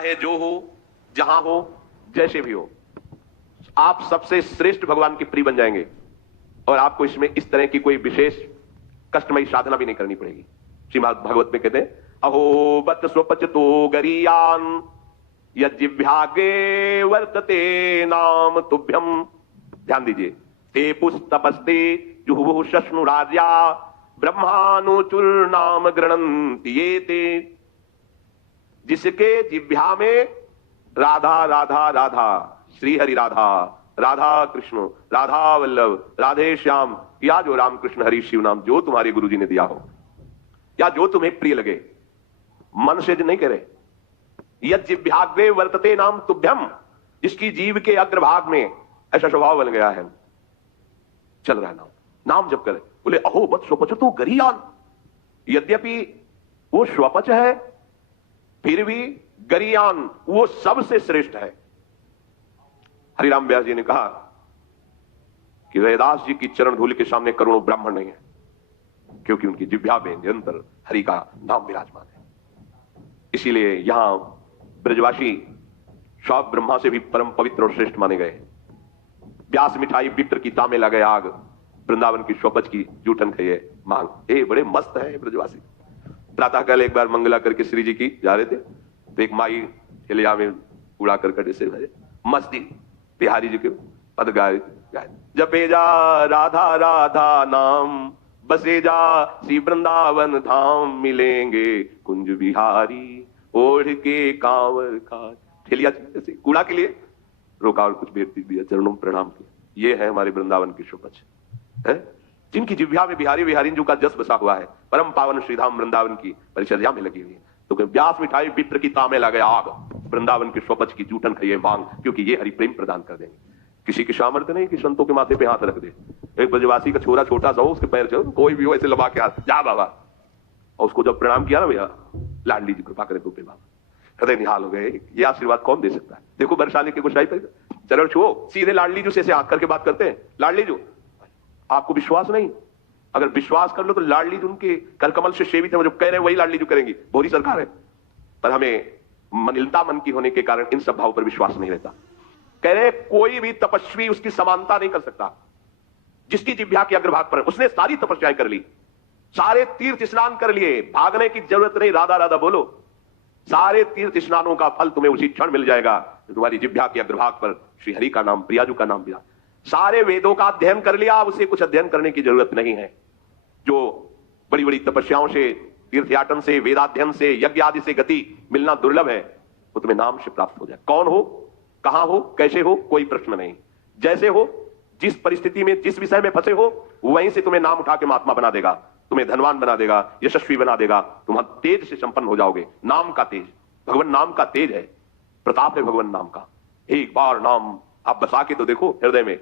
चाहे जो हो, जहां हो, जैसे भी हो, आप सबसे श्रेष्ठ भगवान के प्रिय बन जाएंगे और आपको इसमें इस तरह की कोई विशेष कष्टमयी साधना भी नहीं करनी पड़ेगी। श्रीमद् भागवत में कहते हैं, अहो बत स्वपच तो गरीयान यज्जिह्वाग्रे वर्तते नाम तुभ्यम। ध्यान दीजिए, ते पुस्तपस्ते जुहुः शश्नु राजा ब्रह्मानुचुर नाम गृणन्ति ये ते। जिसके जिह्वा में राधा राधा राधा, श्री हरि राधा, राधा कृष्ण, राधा वल्लभ, राधे श्याम, या जो राम कृष्ण हरि शिव नाम जो तुम्हारे गुरुजी ने दिया हो या जो तुम्हें प्रिय लगे, मन से नहीं कह रहे, यद जिह्वाग्रे वर्तते नाम तुभ्यम, जिसकी जीव के अग्रभाग में ऐसा स्वभाव बन गया है, चल रहा नाम, नाम जब करे। बोले अहो बत स्वपच तो गरीयान, यद्यपि वो स्वपच है फिर भी गरीयान वो सबसे श्रेष्ठ है। हरिराम व्यास जी ने कहा कि रैदास जी की चरण धूल के सामने करोड़ों ब्राह्मण नहीं है, क्योंकि उनकी जिह्वा में निरंतर हरि का नाम विराजमान है। इसीलिए यहां ब्रजवासी सब ब्रह्मा से भी परम पवित्र और श्रेष्ठ माने गए। व्यास मिठाई बित्र की तामे लगे आग, वृंदावन की स्वपच की जूठन खाइए मांग। ए बड़े मस्त है ब्रजवासी। प्रातः काल एक बार मंगला करके श्री जी की जा रहे थे, तो एक माई हिलिया में उड़ा करकट से मस्ती बिहारी जी के पद गाय जपे जा राधा राधा नाम, बसे जा श्री वृंदावन धाम, मिलेंगे कुंज बिहारी ओढ़ के कांवर का। ठेलिया ऐसे कूड़ा के लिए रोका और कुछ बेटी दिया, चरणों में प्रणाम किया। ये है हमारे वृंदावन की शोपच है, जिनकी जिह्वा में बिहारी बिहारी जो का जस बसा हुआ है, परम पावन श्रीधाम वृंदावन की परिचर्या में लगी हुई है। तो व्यास मिठाई बित्र की तामे लगे आग, वृंदावन की शोपच की जूठन खाइए मांग, क्योंकि ये हरि प्रेम प्रदान कर देंगे। किसी की सामर्थ्य नहीं कि संतों के माथे पे हाथ रख दे। एक ब्रजवासी का छोरा छोटा सा हो, उसके पैर चलो, कोई भी हो ऐसे लबा के हाथ, जा बाबा। और उसको जब प्रणाम किया ना, भैया लाडली जी कृपा करे तो पे बाबा, हृदय निहाल हो गए। ये आशीर्वाद कौन दे सकता है? देखो बरसाने के गोसाई पर चरण छुओ, सीधे लाडली जी से हाथ करके बात करते हैं, लाडली जी आपको विश्वास नहीं, अगर विश्वास कर लो तो लाडली जी उनके करकमल से सेवित है, जो कह रहे हैं वही लाडली जी करेंगी। भोरी सरकार है, पर हमें मनिलता मन की होने के कारण इन सब भाव पर विश्वास नहीं रहता। कह रहे कोई भी तपस्वी उसकी समानता नहीं कर सकता। जिसकी जिह्वा के अग्रभाग पर, उसने सारी तपस्याएं कर ली, सारे तीर्थ स्नान कर लिए, भागने की जरूरत नहीं, राधा राधा बोलो। सारे तीर्थ स्नानों का फल तुम्हें उसी क्षण मिल जाएगा, तुम्हारी जिह्वा के अग्रभाग पर श्री हरि का नाम, प्रियाजू का नाम दिया। सारे वेदों का अध्ययन कर लिया, उसे कुछ अध्ययन करने की जरूरत नहीं है। जो बड़ी बड़ी तपस्याओं से, तीर्थयाटन से, वेदाध्ययन से, यज्ञ आदि से गति मिलना दुर्लभ है, वो तुम्हें नाम से प्राप्त हो जाए। कौन हो, कहां हो, कैसे हो, कोई प्रश्न नहीं। जैसे हो, जिस परिस्थिति में, जिस विषय में फंसे हो, वहीं से तुम्हें नाम उठा के महात्मा बना देगा, तुम्हें धनवान बना देगा, यशस्वी बना देगा, तुम तेज से संपन्न हो जाओगे। नाम का तेज, भगवान नाम का तेज है, प्रताप है भगवान नाम का। एक बार नाम आप बसा के तो देखो हृदय में,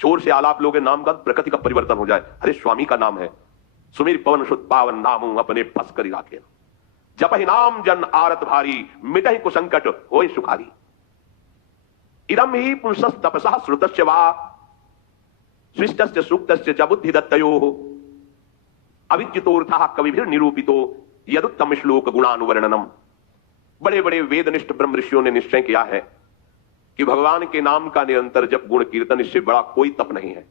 छोर से आलाप लोगे नाम का, प्रकृति का परिवर्तन हो जाए। अरे स्वामी का नाम है, सुमिर पवन शुद्ध पावन नाम अपने बस करी राखे। जप ही नाम जन आरत भारी, मिटहि को संकट होय सुखारी। इदम ही पुंसस तपसा श्रुतस्य वा सृष्टस्य सूक्तस्य च बुद्धि दत्तयोः अविद्युतोर्थः कविभिर निरूपितो यदुत्तम श्लोक गुणानुवर्णनम। बड़े बड़े वेदनिष्ठ ब्रह्म ऋषियों ने निश्चय किया है कि भगवान के नाम का निरंतर जप गुण कीर्तन, इससे बड़ा कोई तप नहीं है,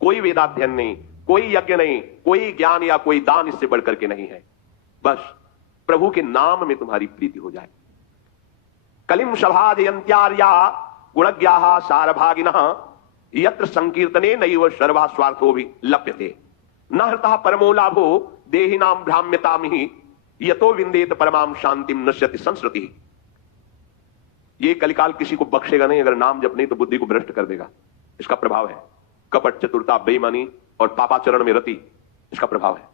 कोई वेदाध्ययन नहीं, कोई यज्ञ नहीं, कोई ज्ञान या कोई दान इससे बढ़कर के नहीं है। बस प्रभु के नाम में तुम्हारी प्रीति हो जाए। कलिम सभादयन्त्यार्या गुणज्ञाः सारभागिनः यत्र संकीर्तने नैव सर्वा स्वार्थो भी लप्यते न हृतः परमो लाभो देहिनां भ्राम्यतामिहि यतो विन्देत परमां शांतिम नश्यति संस्कृति। ये कलिकाल किसी को बख्शेगा नहीं, अगर नाम जप नहीं तो बुद्धि को भ्रष्ट कर देगा। इसका प्रभाव है कपट, चतुरता, बेईमानी और पापाचरण में रति, इसका प्रभाव है।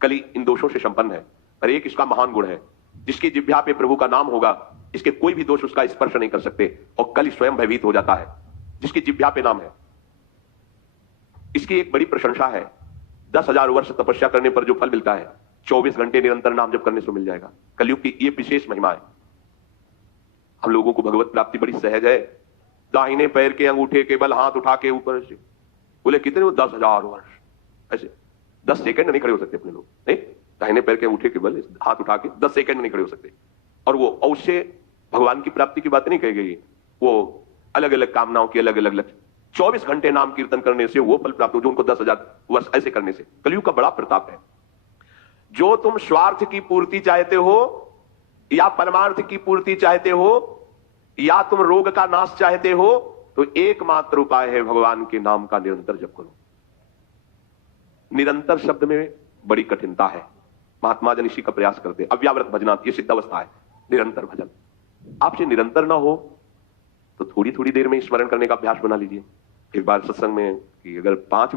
कली इन दोषों से संपन्न है, पर एक इसका महान गुण है, जिसकी जिह्वा पे प्रभु का नाम होगा, इसके कोई भी दोष उसका स्पर्श नहीं कर सकते, और कली स्वयं भयभीत हो जाता है जिसकी जिह्वा पे नाम है। इसकी एक बड़ी प्रशंसा है, 10,000 वर्ष तपस्या करने पर जो फल मिलता है, 24 घंटे निरंतर नाम जप करने से मिल जाएगा। कलयुग की ये विशेष महिमा है। हम लोगों को भगवत प्राप्ति बड़ी सहज है। दाहिने पैर के अंगूठे के बल हाथ उठा के ऊपर से, बोले कितने हो, 10,000 वर्ष, ऐसे 10 सेकंड नहीं खड़े हो सकते अपने लोग। नहीं, दाहिने पैर के अंगूठे के बल हाथ उठा के 10 सेकंड नहीं खड़े हो सकते। और वो अवश्य भगवान की प्राप्ति की बात नहीं कही गई, वो अलग अलग कामनाओं की अलग अलग लक्ष्य। 24 घंटे नाम कीर्तन करने से वो फल प्राप्त हो जो उनको 10,000 वर्ष ऐसे करने से। कलयुग का बड़ा प्रताप है। जो तुम स्वार्थ की पूर्ति चाहते हो या परमार्थ की पूर्ति चाहते हो या तुम रोग का नाश चाहते हो, तो एकमात्र उपाय है भगवान के नाम का निरंतर जप करो। निरंतर शब्द में बड़ी कठिनता है। महात्मा जन इसी का प्रयास करते हैं। अव्यावृत भजनात्, ये सिद्ध अवस्था है निरंतर भजन। आपसे निरंतर ना हो तो थोड़ी थोड़ी देर में स्मरण करने का अभ्यास बना लीजिए। एक बार सत्संग में कि अगर 5